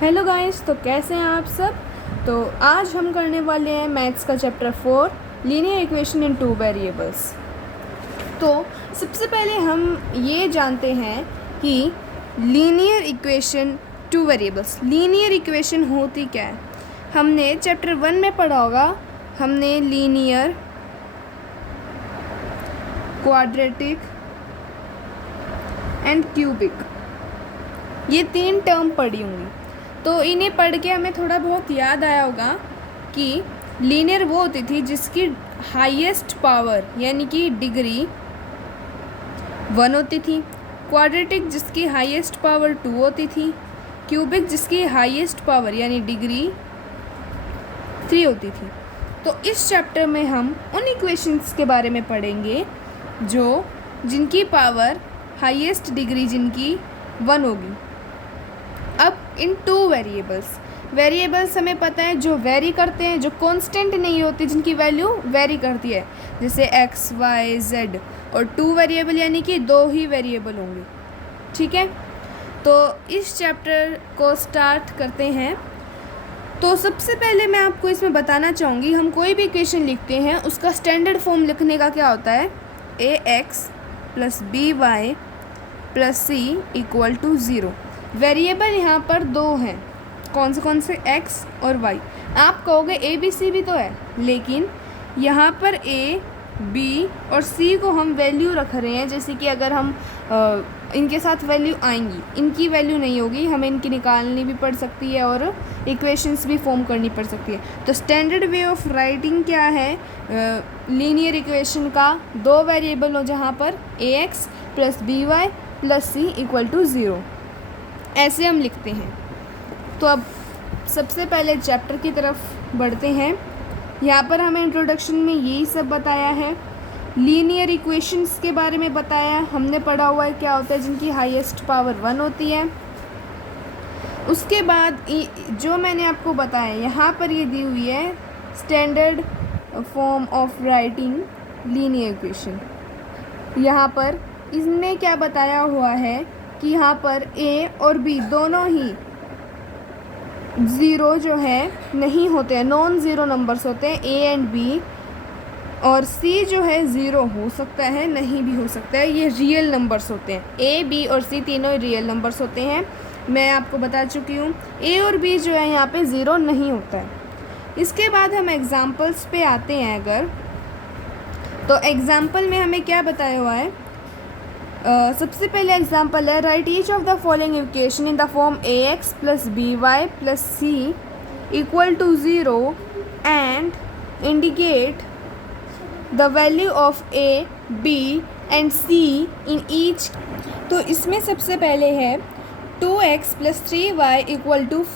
Hello guys, तो कैसे हैं आप सब। तो आज हम करने वाले हैं मैथ्स का chapter 4 linear equation in 2 variables. तो सबसे पहले हम ये जानते हैं कि linear equation 2 variables, linear equation होती क्या है। हमने चैप्टर 1 में पढ़ा होगा, हमने लीनियर, क्वाड्रेटिक एंड क्यूबिक, ये 3 टर्म पढ़ी होंगी। तो इन्हें पढ़ के हमें थोड़ा बहुत याद आया होगा कि लीनियर वो होती थी जिसकी हाईएस्ट पावर यानी कि डिग्री 1 होती थी, क्वाड्रेटिक जिसकी हाईएस्ट पावर 2 होती थी, क्यूबिक जिसकी हाईएस्ट पावर यानी डिग्री 3 होती थी। तो इस चैप्टर में हम उन इक्वेशंस के बारे में पढ़ेंगे जिनकी पावर हाईएस्ट डिग्री जिनकी 1 होगी। अब इन 2 वेरिएबल्स हमें पता है जो वेरी करते हैं, जो कांस्टेंट नहीं होती, जिनकी वैल्यू वेरी करती है, जैसे x, y, z। और 2 वेरिएबल यानी कि 2 ही वेरिएबल होंगे। ठीक है, तो इस चैप्टर को स्टार्ट करते हैं। तो सबसे पहले मैं आपको इसमें बताना चाहूँगी, हम कोई भी इक्वेशन लिखते हैं उसका स्टैंडर्ड फॉर्म लिखने का क्या होता है, ax + by + c = 0। वेरिएबल यहाँ पर 2 हैं, कौन से x और y। आप कहोगे a b c भी तो है, लेकिन यहाँ पर a b और c को हम वैल्यू रख रहे हैं। जैसे कि अगर हम इनके साथ वैल्यू आएंगी, इनकी वैल्यू नहीं होगी, हमें इनकी निकालनी भी पड़ सकती है और इक्वेशंस भी फॉर्म करनी पड़ सकती है। तो स्टैंडर्ड वे ऑफ राइटिंग क्या है लीनियर इक्वेशन का, 2 वेरिएबल हो जहाँ पर ax + by + c = 0, ऐसे हम लिखते हैं। तो अब सबसे पहले चैप्टर की तरफ बढ़ते हैं। यहाँ पर हमें इंट्रोडक्शन में यही सब बताया है, लीनियर इक्वेशंस के बारे में बताया है। हमने पढ़ा हुआ है क्या होता है जिनकी हाईएस्ट पावर 1 होती है। उसके बाद जो मैंने आपको बताया, यहाँ पर ये दी हुई है standard form of writing linear equation. यहाँ पर इसने क्या बताया हुआ है कि यहाँ पर a और b दोनों ही 0 जो है नहीं होते हैं, नॉन ज़ीरो नंबर्स होते हैं a एंड b। और c जो है 0 हो सकता है, नहीं भी हो सकता है, ये रियल नंबर्स होते हैं। a, b और c तीनों रियल नंबर्स होते हैं, मैं आपको बता चुकी हूँ। a और b जो है यहाँ पे 0 नहीं होता है। इसके बाद हम एग्ज़ाम्पल्स पे आते हैं। अगर तो एग्ज़ाम्पल में हमें क्या बताया हुआ है, सबसे पहले एग्जांपल है, right each of the following equation in the form ax + by + c = 0 and indicate the value of a, b and c in each. तो इसमें सबसे पहले है 2x + 3y =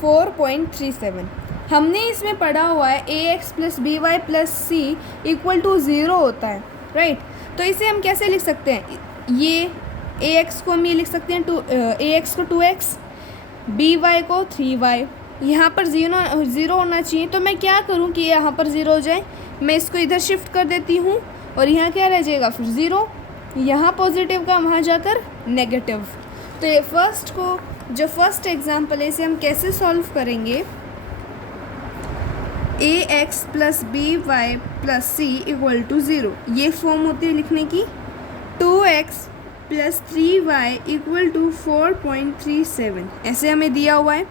4.37। हमने इसमें पढ़ा हुआ है ax + by + c = 0 होता है, राइट। तो इसे हम कैसे लिख सकते हैं, ये ax को हम ये लिख सकते हैं ax को 2x, by को 3y। यहाँ पर 0 होना चाहिए, तो मैं क्या करूँ कि यहाँ पर 0 हो जाए, मैं इसको इधर शिफ्ट कर देती हूँ और यहाँ क्या रह जाएगा, फिर 0, यहाँ पॉजिटिव का वहाँ जाकर नेगेटिव। तो ये फर्स्ट एग्जाम्पल है, इसे हम कैसे सॉल्व करेंगे, ax + by + c = 0, ये फॉर्म होती है लिखने की। 2x + 3y = 4.37, ऐसे हमें दिया हुआ है।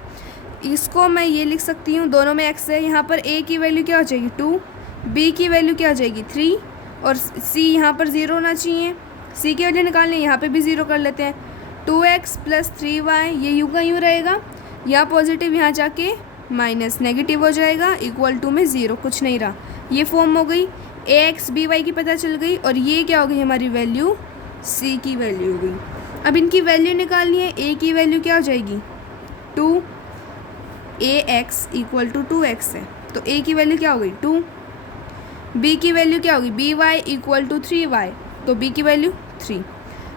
इसको मैं ये लिख सकती हूँ, दोनों में x है, यहाँ पर a की वैल्यू क्या हो जाएगी 2, b की वैल्यू क्या हो जाएगी 3 और c यहाँ पर 0 होना चाहिए। c की वैल्यू निकालनी है, यहाँ पे भी 0 कर लेते हैं। 2x + 3y ये यूँ का यूँ रहेगा, यहाँ पॉजिटिव यहाँ जाके माइनस नेगेटिव हो जाएगा, = में 0, कुछ नहीं रहा। ये फॉर्म हो गई, ax by की पता चल गई, और ये क्या हो गई हमारी वैल्यू, c की वैल्यू हो गई। अब इनकी वैल्यू निकालनी है, a की वैल्यू क्या हो जाएगी 2, ax = 2x है, तो a की वैल्यू क्या हो गई 2। b की वैल्यू क्या होगी, by = 3y, तो b की वैल्यू 3।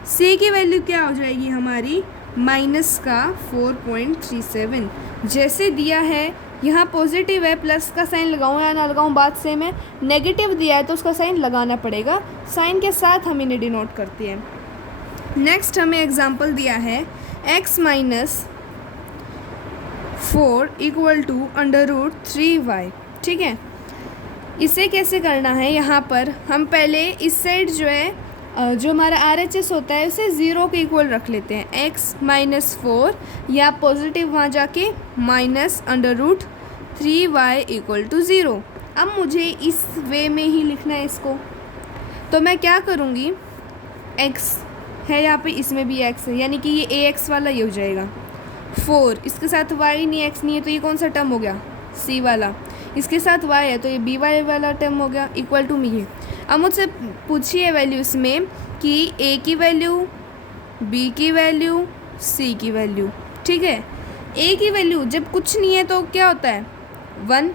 c की वैल्यू क्या हो जाएगी हमारी -4.37। जैसे दिया है, यहाँ पॉजिटिव है, प्लस का साइन लगाऊँ या ना लगाऊँ बात सेम है, नेगेटिव दिया है तो उसका साइन लगाना पड़ेगा, साइन के साथ हम इन्हें डिनोट करते हैं। नेक्स्ट हमें एग्जांपल दिया है x - 4 इक्वल टू √3y। ठीक है, इसे कैसे करना है, यहाँ पर हम पहले इस साइड जो है जो हमारा RHS होता है उसे 0 के इक्वल रख लेते हैं, x-4 या पॉजिटिव वहाँ जाके -√3y इक्वल टू 0। अब मुझे इस वे में ही लिखना है इसको, तो मैं क्या करूँगी, x है यहाँ पे, इसमें भी x है, यानी कि ये ax वाला ये हो जाएगा। 4 इसके साथ y नहीं, x नहीं है, तो ये कौन सा टर्म हो गया, c वाला। इसके साथ y है तो ये by वाला टर्म हो गया, इक्वल टू ये। अब मुझसे पूछिए वैल्यू इसमें कि a की वैल्यू, b की वैल्यू, c की वैल्यू। ठीक है, a की वैल्यू जब कुछ नहीं है तो क्या होता है 1।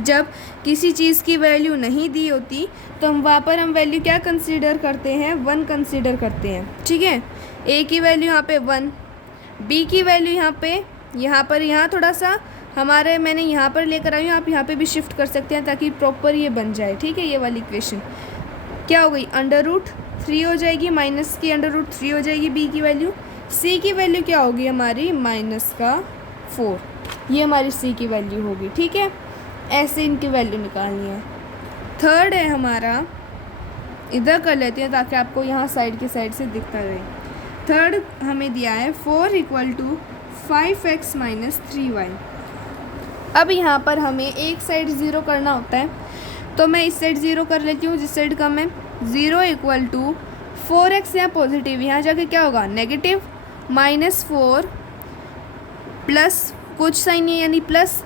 जब किसी चीज़ की वैल्यू नहीं दी होती तो हम वहाँ पर हम वैल्यू क्या कंसीडर करते हैं, 1 कंसीडर करते हैं। ठीक है, a की वैल्यू यहाँ पे 1, b की वैल्यू यहाँ थोड़ा सा हमारे मैंने यहाँ पर लेकर आई हूँ, आप यहाँ पे भी शिफ्ट कर सकते हैं ताकि प्रॉपर ये बन जाए। ठीक है, ये वाली इक्वेशन क्या हो गई, √3 हो जाएगी, माइनस की √3 हो जाएगी b की वैल्यू। c की वैल्यू क्या होगी हमारी, -4, ये हमारी c की वैल्यू होगी। ठीक है, ऐसे इनकी वैल्यू निकालनी है। थर्ड है हमारा, इधर कर लेते हैं ताकि आपको यहाँ साइड के साइड से दिखता रहे। थर्ड हमें दिया है 4 इक्वल टू 5x - 3y। अब यहाँ पर हमें एक साइड 0 करना होता है, तो मैं इस साइड 0 कर लेती हूँ जिस साइड कम है। 0 इक्वल टू 4x यहाँ पॉजिटिव, यहाँ जाके क्या होगा नेगेटिव, -4 प्लस कुछ साइन है यानी प्लस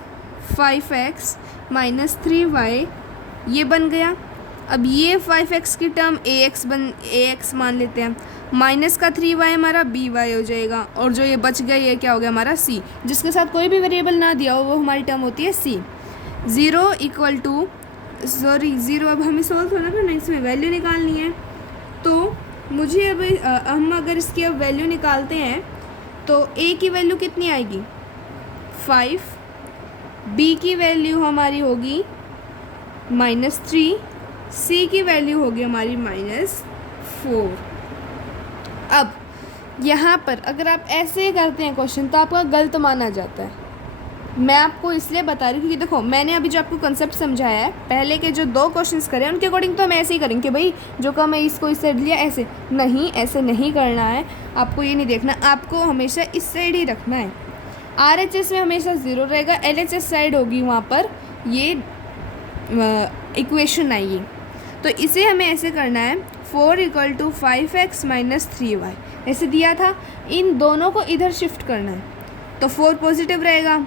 5x - 3y, ये बन गया। अब ये 5x की टर्म ax मान लेते हैं, माइनस का 3y हमारा by हो जाएगा, और जो ये बच गया ये क्या हो गया हमारा c, जिसके साथ कोई भी वेरिएबल ना दिया हो वो हमारी टर्म होती है c। 0 इक्वल टू 0, अब हमें सॉल्व थोड़ा करना, इसमें वैल्यू निकालनी है। तो मुझे अब हम अगर इसकी अब वैल्यू निकालते हैं तो a की वैल्यू कितनी आएगी 5, b की वैल्यू हमारी होगी -3, c की वैल्यू होगी हमारी -4। अब यहाँ पर अगर आप ऐसे करते हैं क्वेश्चन तो आपका गलत माना जाता है। मैं आपको इसलिए बता रही हूँ क्योंकि देखो मैंने अभी जो आपको कंसेप्ट समझाया है, पहले के जो 2 क्वेश्चंस करे उनके अकॉर्डिंग तो हम ऐसे ही करेंगे कि भाई जो कम है इसको इस साइड लिया, ऐसे नहीं, ऐसे नहीं करना है। आपको ये नहीं देखना, आपको हमेशा इस साइड ही रखना है। RHS में हमेशा 0 रहेगा, LHS साइड होगी वहाँ पर ये इक्वेशन आएगी। तो इसे हमें ऐसे करना है 4 इक्वल टू 5x - 3y, ऐसे दिया था, इन दोनों को इधर शिफ्ट करना है। तो 4 पॉजिटिव रहेगा,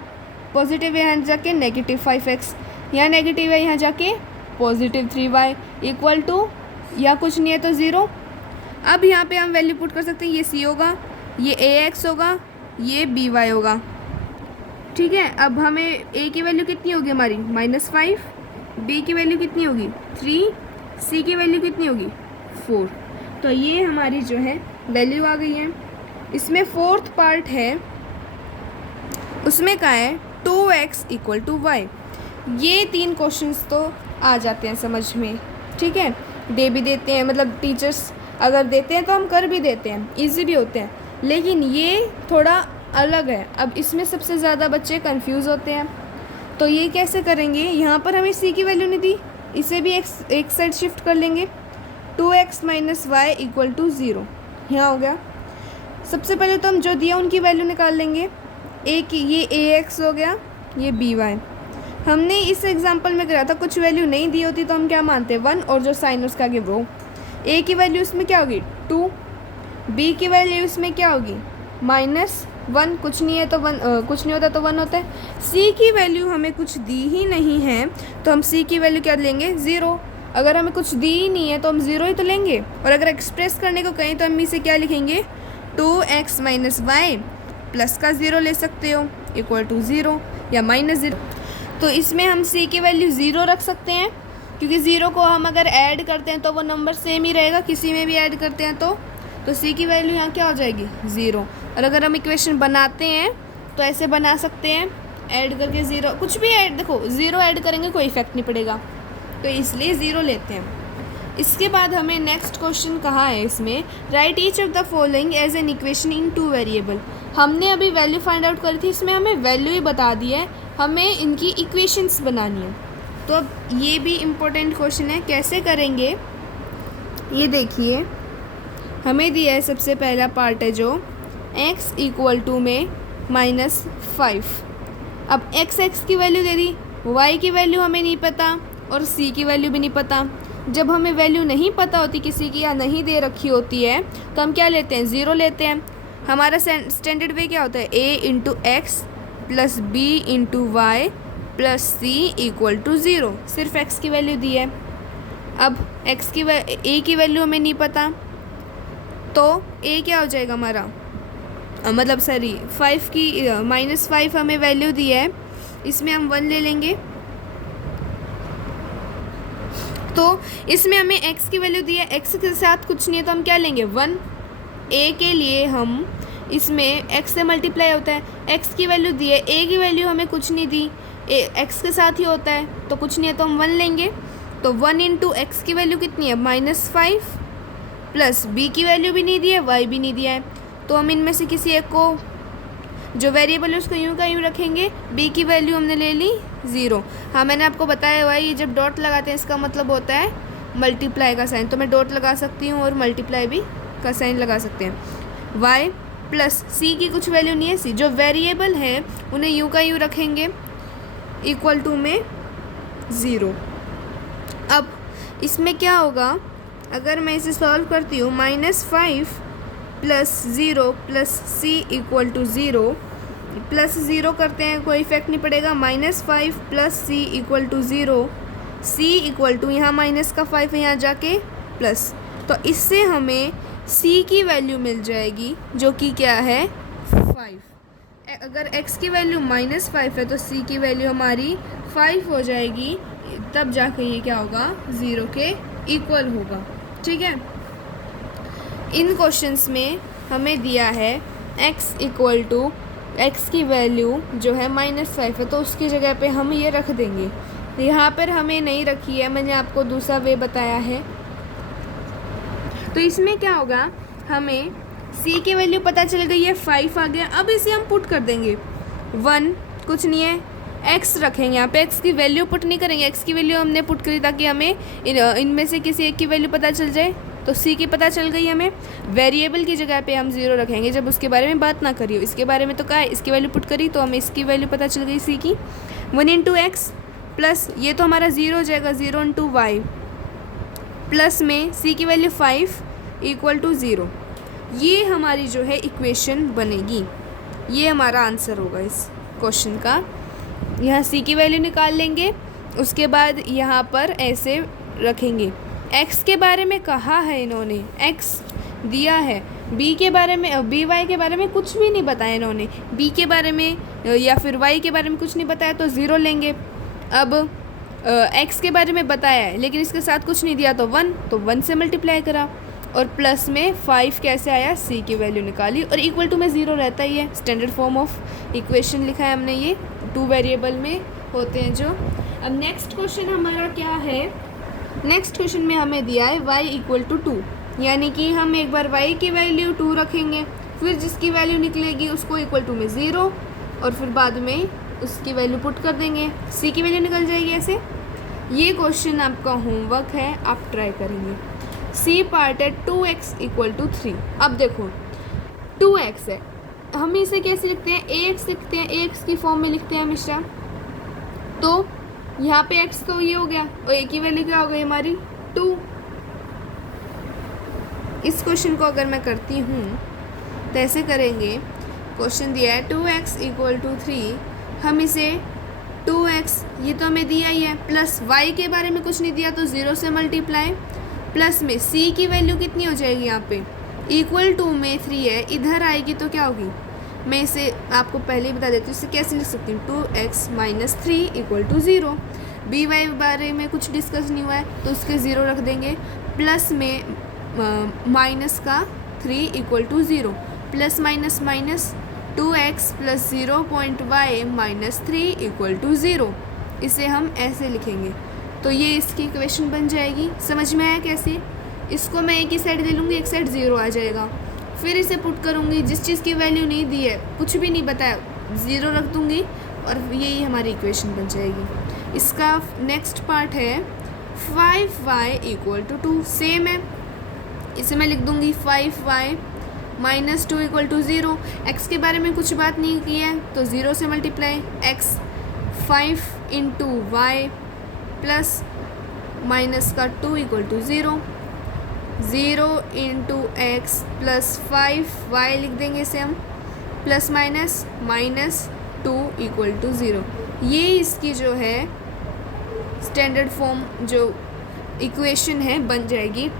पॉजिटिव यहाँ जाके -5x, यहाँ नेगेटिव है यहाँ जाके +3y इक्वल टू, या कुछ नहीं है तो 0। अब यहाँ पे हम वैल्यू पुट कर सकते हैं, ये c होगा, ये ax होगा, ये by होगा। ठीक है, अब हमें a की वैल्यू कितनी होगी हमारी -5, b की वैल्यू कितनी होगी 3, c की वैल्यू कितनी होगी 4। तो ये हमारी जो है वैल्यू आ गई है। इसमें 4th पार्ट है, उसमें क्या है 2x इक्वल टू y। ये 3 क्वेश्चंस तो आ जाते हैं समझ में। ठीक है, दे भी देते हैं, मतलब टीचर्स अगर देते हैं तो हम कर भी देते हैं, इजी भी होते हैं, लेकिन ये थोड़ा अलग है। अब इसमें सबसे ज़्यादा बच्चे कंफ्यूज होते हैं, तो ये कैसे करेंगे, यहाँ पर हमें c की वैल्यू नहीं दी, इसे भी एक साइड शिफ्ट कर लेंगे। 2x - y इक्वल टू 0 यहाँ हो गया। सबसे पहले तो हम जो दिया उनकी वैल्यू निकाल लेंगे। ये ax हो गया, ये by। हमने इस एग्जांपल में करा था कुछ वैल्यू नहीं दी होती तो हम क्या मानते 1, और जो साइन उसका आगे वो। a की वैल्यू इसमें क्या होगी 2, b की वैल्यू इसमें क्या होगी -1, कुछ नहीं है तो 1, कुछ नहीं होता तो 1 होता है। c की वैल्यू हमें कुछ दी ही नहीं है तो हम c की वैल्यू क्या लेंगे 0। अगर हमें कुछ दी ही नहीं है तो हम 0 ही तो लेंगे, और अगर एक्सप्रेस करने को कहें तो हम इसे क्या लिखेंगे 2x - y प्लस का 0 ले सकते हो इक्वल टू 0 या -0। तो इसमें हम c की वैल्यू 0 रख सकते हैं, क्योंकि 0 को हम अगर ऐड करते हैं तो वो नंबर सेम ही रहेगा, किसी में भी ऐड करते हैं तो c की वैल्यू यहाँ क्या हो जाएगी 0। और अगर हम इक्वेशन बनाते हैं तो ऐसे बना सकते हैं, ऐड करके 0, कुछ भी ऐड, देखो 0 ऐड करेंगे कोई इफेक्ट नहीं पड़ेगा, तो इसलिए 0 लेते हैं। इसके बाद हमें नेक्स्ट क्वेश्चन कहा है इसमें, write each of the following as an equation in 2 variable. हमने अभी वैल्यू फाइंड आउट करी थी, इसमें हमें वैल्यू ही बता दी है, हमें इनकी इक्वेशंस बनानी है। तो अब ये भी इम्पोर्टेंट क्वेश्चन है, कैसे करेंगे ये देखिए। हमें दिया है सबसे पहला पार्ट है जो x इक्वल टू में -5। अब x की वैल्यू दे दी, y की वैल्यू हमें नहीं पता और c की वैल्यू भी नहीं पता। जब हमें वैल्यू नहीं पता होती किसी की या नहीं दे रखी होती है तो हम क्या लेते हैं, ज़ीरो लेते हैं। हमारा स्टैंडर्ड वे क्या होता है, a into x plus b into y plus c equal to zero. सिर्फ x की वैल्यू दी है। अब a की वैल्यू हमें नहीं पता तो a क्या हो जाएगा हमारा, मतलब सॉरी 5 की -5 हमें वैल्यू दी है, इसमें हम 1 ले लेंगे। तो इसमें हमें x की वैल्यू दी है, x के साथ कुछ नहीं है तो हम क्या लेंगे 1। a के लिए हम इसमें x से मल्टीप्लाई होता है, x की वैल्यू दी है, a की वैल्यू हमें कुछ नहीं दी, x के साथ ही होता है तो कुछ नहीं है तो हम 1 लेंगे। तो 1 इंटू एक्स की वैल्यू कितनी है -5 प्लस b की वैल्यू भी नहीं दी है, y भी नहीं दिया है, तो हम इनमें से किसी एक को जो वेरिएबल है उसको यूँ का यूँ रखेंगे। b की वैल्यू हमने ले ली 0। हाँ मैंने आपको बताया हुआ है ये जब डॉट लगाते हैं इसका मतलब होता है मल्टीप्लाई का साइन, तो मैं डॉट लगा सकती हूँ और मल्टीप्लाई भी का साइन लगा सकते हैं। y प्लस c की कुछ वैल्यू नहीं है, c जो वेरिएबल है उन्हें यूँ का यूँ रखेंगे इक्वल टू में 0। अब इसमें क्या होगा, अगर मैं इसे सॉल्व करती हूँ -5 plus 0 plus c equal to 0 plus 0 करते हैं कोई इफेक्ट नहीं पड़ेगा, -5 plus c equal to 0, c equal to यहाँ माइनस का 5 है यहाँ जाके प्लस, तो इससे हमें c की वैल्यू मिल जाएगी जो कि क्या है 5। अगर x की वैल्यू -5 है तो c की वैल्यू हमारी 5 हो जाएगी, तब जाके ये क्या होगा 0 के इक्वल होगा। ठीक है, इन क्वेश्चंस में हमें दिया है x इक्वल टू एक्स की वैल्यू जो है -5 है तो उसकी जगह पे हम ये रख देंगे, यहाँ पर हमें नहीं रखी है, मैंने आपको दूसरा वे बताया है। तो इसमें क्या होगा, हमें c की वैल्यू पता चल गई है 5 आ गया, अब इसे हम पुट कर देंगे 1 कुछ नहीं है, x रखेंगे यहाँ पे, x की वैल्यू पुट नहीं करेंगे, x की वैल्यू हमने पुट करी ताकि हमें इनमें से किसी एक की वैल्यू पता चल जाए, तो c की पता चल गई हमें। वेरिएबल की जगह पे हम 0 रखेंगे जब उसके बारे में बात ना करिए, इसके बारे में तो क्या है, इसकी वैल्यू पुट करी तो हमें इसकी वैल्यू पता चल गई c की। 1 इंटू एक्स प्लस ये तो हमारा 0 हो जाएगा, 0 इंटू वाई प्लस में c की वैल्यू 5 इक्वल टू 0। ये हमारी जो है इक्वेशन बनेगी, ये हमारा आंसर होगा इस क्वेश्चन का। यहाँ c की वैल्यू निकाल लेंगे, उसके बाद यहाँ पर ऐसे रखेंगे। x के बारे में कहा है इन्होंने, x दिया है, b के बारे में by के बारे में कुछ भी नहीं बताया इन्होंने, b के बारे में या फिर y के बारे में कुछ नहीं बताया तो 0 लेंगे। अब x के बारे में बताया है लेकिन इसके साथ कुछ नहीं दिया तो 1, तो 1 से मल्टीप्लाई करा और प्लस में 5 कैसे आया, c की वैल्यू निकाली और इक्वल टू में 0 रहता ही है। स्टैंडर्ड फॉर्म ऑफ इक्वेशन लिखा है हमने, ये 2 वेरिएबल में होते हैं जो। अब नेक्स्ट क्वेश्चन हमारा क्या है, नेक्स्ट क्वेश्चन में हमें दिया है y इक्वल टू 2, यानी कि हम एक बार y की वैल्यू 2 रखेंगे, फिर जिसकी वैल्यू निकलेगी उसको इक्वल टू में 0 और फिर बाद में उसकी वैल्यू पुट कर देंगे, c की वैल्यू निकल जाएगी ऐसे। ये क्वेश्चन आपका होमवर्क है, आप ट्राई करेंगे। सी पार्ट है 2x इक्वल टू 3। अब देखो 2x है, हम इसे कैसे लिखते हैं, ax लिखते हैं, ax की फॉर्म में लिखते हैं हमेशा। तो यहाँ पे x तो ये हो गया और a की वैल्यू क्या हो गई हमारी 2। इस क्वेश्चन को अगर मैं करती हूँ तो ऐसे करेंगे, क्वेश्चन दिया है 2x इक्वल टू 3, हम इसे 2x ये तो हमें दिया ही है, प्लस y के बारे में कुछ नहीं दिया तो 0 से मल्टीप्लाई, प्लस में c की वैल्यू कितनी हो जाएगी यहाँ पे इक्वल टू में 3 है, इधर आएगी तो क्या होगी, मैं इसे आपको पहले ही बता देती हूँ, इसे कैसे लिख सकती हूँ, 2x minus 3 equal to 0। B y बारे में कुछ डिस्कस नहीं हुआ है तो उसके 0 रख देंगे, प्लस में माइनस का 3 equal to 0, plus minus minus 2x plus 0.y minus 3 equal to 0। इसे हम ऐसे लिखेंगे तो ये इसकी इक्वेशन बन जाएगी। समझ में आया कैसे, इसको मैं एक ही साइड ले लूँगी, एक साइड 0 आ जाएगा, फिर इसे पुट करूँगी, जिस चीज़ की वैल्यू नहीं दी है, कुछ भी नहीं बताया, 0 रख दूँगी और यही हमारी इक्वेशन बन जाएगी। इसका नेक्स्ट पार्ट है 5y = 2, सेम है, इसे मैं लिख दूँगी 5y - 2 = 0। x के बारे में कुछ बात नहीं की है तो 0 से multiply, x 5 × y plus minus का 2 = 0, 0 × x प्लस 5y लिख देंगे इसे हम, प्लस माइनस -2 = 0। ये इसकी जो है स्टैंडर्ड फॉर्म जो इक्वेशन है बन जाएगी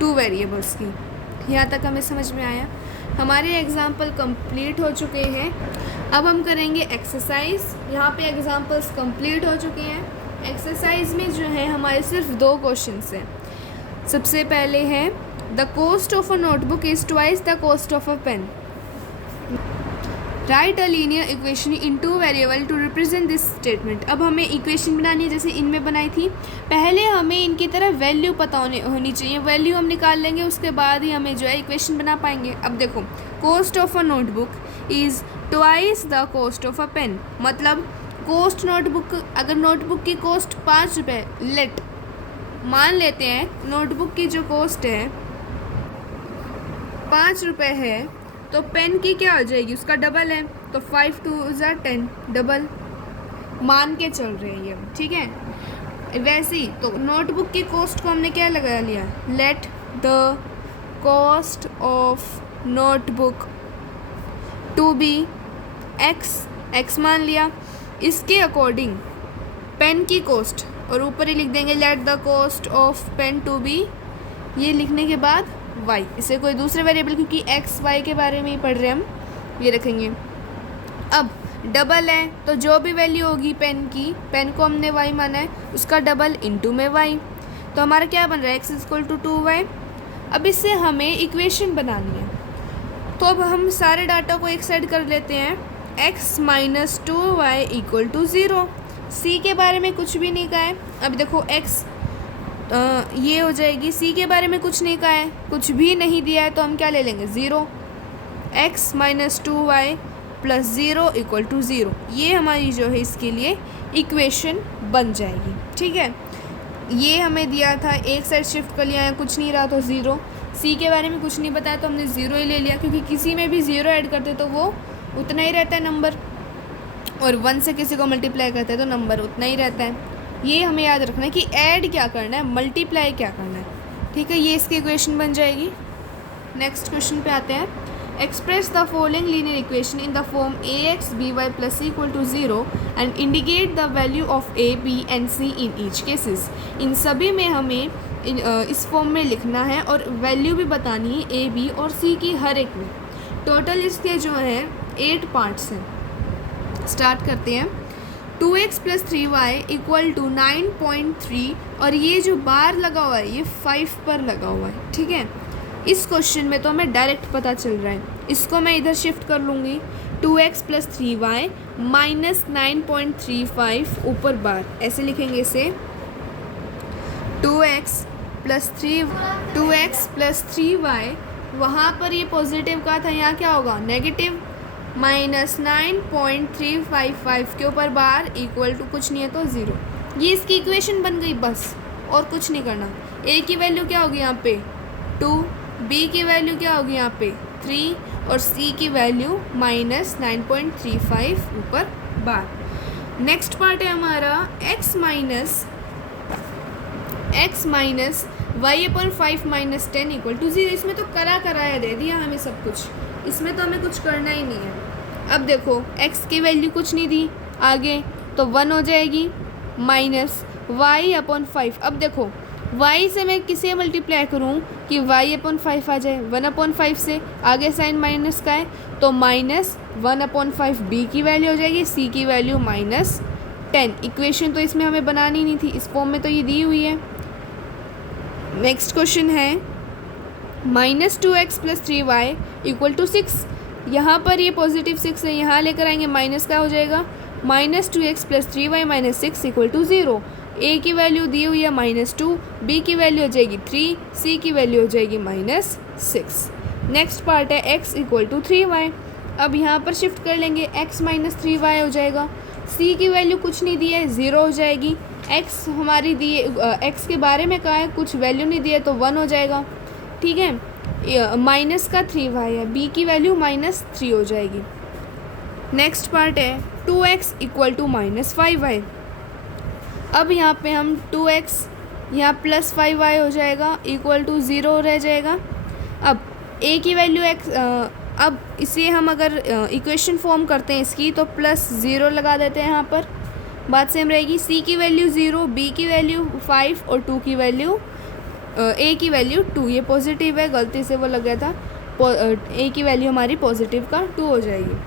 2 वेरिएबल्स की। यहाँ तक हमें समझ में आया। हमारे एग्जाम्पल कंप्लीट हो चुके हैं। अब हम करेंगे एक्सरसाइज। यहाँ पे एग्जाम्पल्स कंप्लीट हो चुके हैं। एक्सरसाइज में जो है हमारे सिर्फ 2 क्वेश्चंस हैं। सबसे पहले है the cost of a notebook is twice the cost of a pen. Write a linear equation in 2 variable to represent this statement. अब हमें इक्वेशन बनानी है जैसे इनमें बनाई थी। पहले हमें इनकी तरह वैल्यू पता होनी चाहिए, वैल्यू हम निकाल लेंगे, उसके बाद ही हमें जो है इक्वेशन बना पाएंगे। अब देखो, cost of a notebook is twice the cost of a pen, मतलब कॉस्ट नोटबुक, अगर नोटबुक की कॉस्ट 5 रुपये, लेट मान लेते हैं नोटबुक की जो कॉस्ट है 5 रुपये है, तो पेन की क्या हो जाएगी, उसका डबल है, तो 5 × 2 = 10, डबल मान के चल रहे हैं ये, ठीक है। वैसे ही तो नोटबुक की कॉस्ट को हमने क्या लगा लिया, let the cost of notebook to be x मान लिया। इसके अकॉर्डिंग पेन की कॉस्ट, और ऊपर ही लिख देंगे let the cost of pen to be, ये लिखने के बाद y, इसे कोई दूसरे वेरिएबल, क्योंकि x y के बारे में ही पढ़ रहे हैं हम, ये रखेंगे। अब डबल है तो जो भी वैल्यू होगी पेन की, पेन को हमने y माना है, उसका डबल इनटू में y, तो हमारा क्या बन रहा है x = 2y। अब इससे हमें इक्वेशन बनानी है, तो अब हम सारे डाटा को एक साइड कर लेते हैं। x - 2y = 0। c के बारे में कुछ भी नहीं कहा है। अब देखो x ये हो जाएगी, c के बारे में कुछ नहीं कहा है, कुछ भी नहीं दिया है, तो हम क्या ले लेंगे 0। x - 2y + 0 = 0, ये हमारी जो है इसके लिए इक्वेशन बन जाएगी, ठीक है। ये हमें दिया था, एक साइड शिफ्ट कर लिया है, कुछ नहीं रहा तो 0। c के बारे में कुछ नहीं बताया तो हमने 0 ही ले लिया, क्योंकि किसी में भी 0 ऐड करते तो वो उतना ही रहता है नंबर, और 1 से किसी को मल्टीप्लाई करते हैं तो नंबर उतना ही रहता है। ये हमें याद रखना है कि ऐड क्या करना है, मल्टीप्लाई क्या करना है, ठीक है। ये इसकी इक्वेशन बन जाएगी। नेक्स्ट क्वेश्चन पे आते हैं। Express the following linear equation in the form ax by + c = 0 and indicate the value of a, b and c in each cases. इन सभी में हमें इस फॉर्म में लिखना है और वैल्यू भी बतानी है a, b और c की हर एक में। टोटल इसके जो है 8 पार्ट्स हैं। स्टार्ट करते हैं। 2x + 3y = 9.3, और ये जो बार लगा हुआ है ये 5 पर लगा हुआ है, ठीक है। इस क्वेश्चन में तो हमें डायरेक्ट पता चल रहा है, इसको मैं इधर शिफ्ट कर लूँगी। 2x + 3y - 9.35 ऊपर बार, ऐसे लिखेंगे इसे। 2x + 3y, वहाँ पर ये पॉजिटिव का था, यहाँ क्या होगा नेगेटिव, -9.355 के ऊपर बार इक्वल टू कुछ नहीं है तो 0। ये इसकी इक्वेशन बन गई बस, और कुछ नहीं करना। a की वैल्यू क्या होगी यहाँ पे 2, b की वैल्यू क्या होगी यहाँ पे 3, और c की वैल्यू -9.35 ऊपर बार। नेक्स्ट पार्ट है हमारा x - y/5 - 10 = 0। इसमें तो कराया दे दिया हमें सब कुछ, इसमें तो हमें कुछ करना ही नहीं है। अब देखो x की वैल्यू कुछ नहीं दी आगे, तो 1 हो जाएगी, -y/5। अब देखो y से मैं किसे मल्टीप्लाई करूँ कि y/5 आ जाए, 1/5 से, आगे साइन माइनस का है तो -1/5। b की वैल्यू हो जाएगी, c की वैल्यू -10। इक्वेशन तो इसमें हमें बनानी नहीं थी, इस फॉर्म में तो ये दी हुई है। नेक्स्ट क्वेश्चन है -2x + 3y = 6। यहाँ पर ये पॉजिटिव 6 है, यहाँ लेकर आएंगे माइनस का हो जाएगा, -2x + 3y - 6 = 0। a की वैल्यू दी हुई है -2, b की वैल्यू हो जाएगी 3, c की वैल्यू हो जाएगी -6। नेक्स्ट पार्ट है x इक्वल टू 3y। अब यहाँ पर शिफ्ट कर लेंगे, x माइनस 3y हो जाएगा। c की वैल्यू कुछ नहीं दी है, 0 हो जाएगी। x हमारी दी x के बारे में कहा है, कुछ वैल्यू नहीं दी है तो 1 हो जाएगा, ठीक है। माइनस का 3y है, b की वैल्यू -3 हो जाएगी। नेक्स्ट पार्ट है 2x इक्वल टू -5y। अब यहाँ पे हम 2x यहाँ प्लस 5y हो जाएगा इक्वल टू 0 रह जाएगा। अब a की वैल्यू x, अब इसे हम अगर इक्वेशन फॉर्म करते हैं इसकी तो +0 लगा देते हैं, यहाँ पर बात सेम रहेगी। c की वैल्यू 0, b की वैल्यू 5 और 2 की वैल्यू a की वैल्यू 2। ये पॉजिटिव है, गलती से वो लग गया था। a की वैल्यू हमारी पॉजिटिव का 2 हो जाएगी।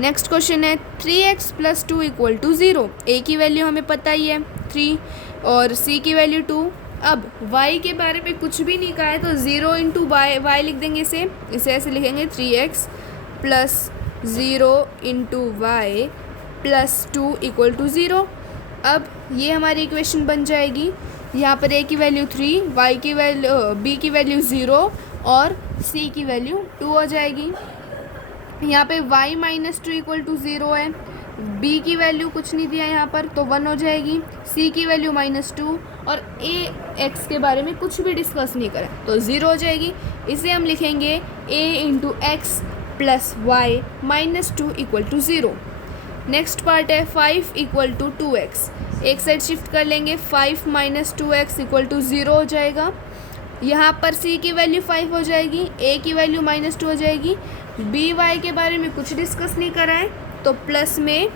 नेक्स्ट क्वेश्चन है 3x + 2 इक्वल टू 0। a की वैल्यू हमें पता ही है 3 और c की वैल्यू 2। अब y के बारे में कुछ भी नहीं कहा है तो 0 इंटू y लिख देंगे, इसे ऐसे लिखेंगे 3x + 0 into y + 2 equal to 0। अब ये हमारी इक्वेशन बन जाएगी। यहाँ पर a की वैल्यू 3, y की वैल्यू b की वैल्यू 0 और c की वैल्यू 2 हो जाएगी। यहाँ पे y माइनस 2 इक्वल टू 0 है, b की वैल्यू कुछ नहीं दिया यहाँ पर तो 1 हो जाएगी, c की वैल्यू -2 और a x के बारे में कुछ भी डिस्कस नहीं करा तो 0 हो जाएगी। इसे हम लिखेंगे a into x plus y -2 equal to 0। Next part है 5 इक्वल टू 2x। एक साइड शिफ्ट कर लेंगे, 5 - 2x इक्वल टू 0 हो जाएगा। यहाँ पर c की वैल्यू 5 हो जाएगी, a की वैल्यू -2 हो जाएगी। b y के बारे में कुछ डिस्कस नहीं करा है तो प्लस में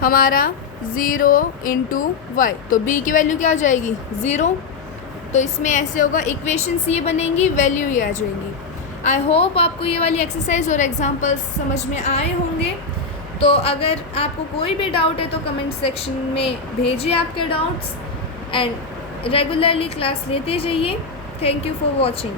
हमारा 0 इंटू वाई, तो b की वैल्यू क्या हो जाएगी 0। तो इसमें ऐसे होगा, इक्वेशंस ये बनेंगी, वैल्यू ये आ जाएंगी। आई होप आपको ये वाली एक्सरसाइज और एग्जांपल्स समझ में आए होंगे। तो अगर आपको कोई भी डाउट है तो कमेंट सेक्शन में भेजिए आपके डाउट्स एंड रेगुलरली क्लास लेते जाइए। Thank you for watching.